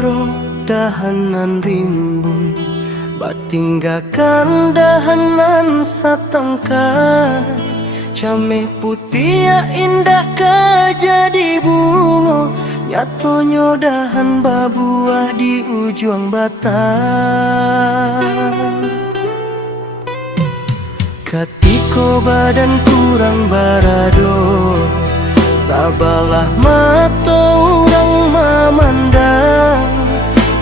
paro dahanan rimbun, batinggakan dahanan satangkai. Cameh putih ya indah ka jadi bunga, nyatonyo dahan babuah di ujung batang. Katiko badan kurang barado, sabalah mata orang memandang.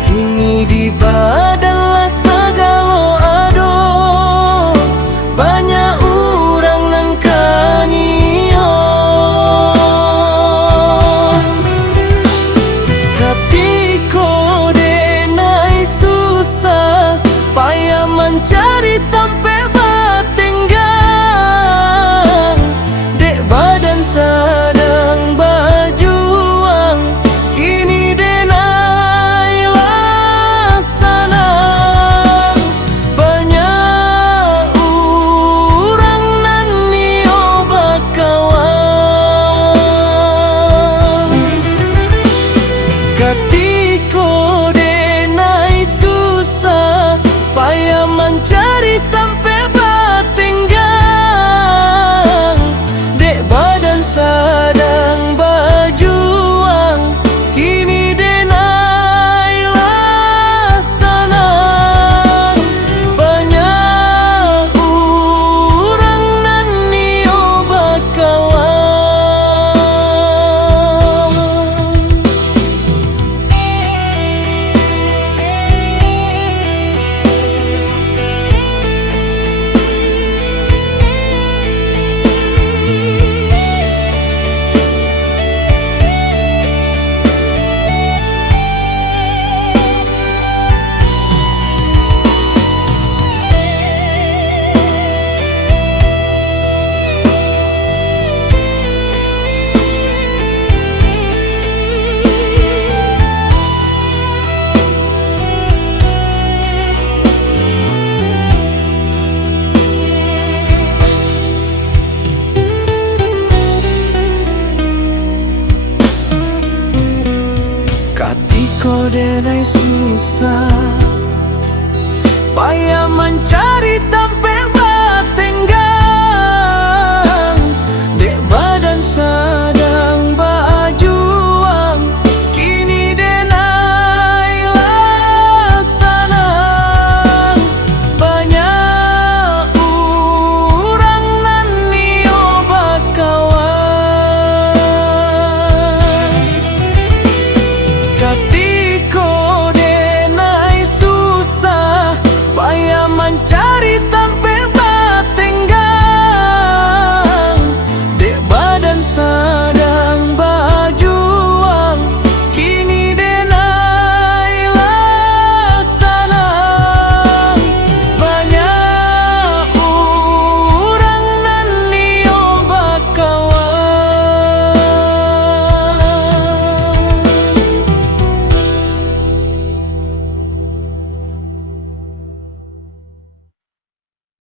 Kini di badan lah segala ado, banyak orang nangkanio. Katiko denai susah, payah mencari tempe batenggang. Dek badan sedang berjuang, kini denai laksana. Banyak orang nanio bakawan. Katiko denai susah, payah mencari tempe batenggang. Dek badan sedang berjuang, kini denai laksana. Banyak orang nanio bakawan. Katiko denai susah, payah mencari tempat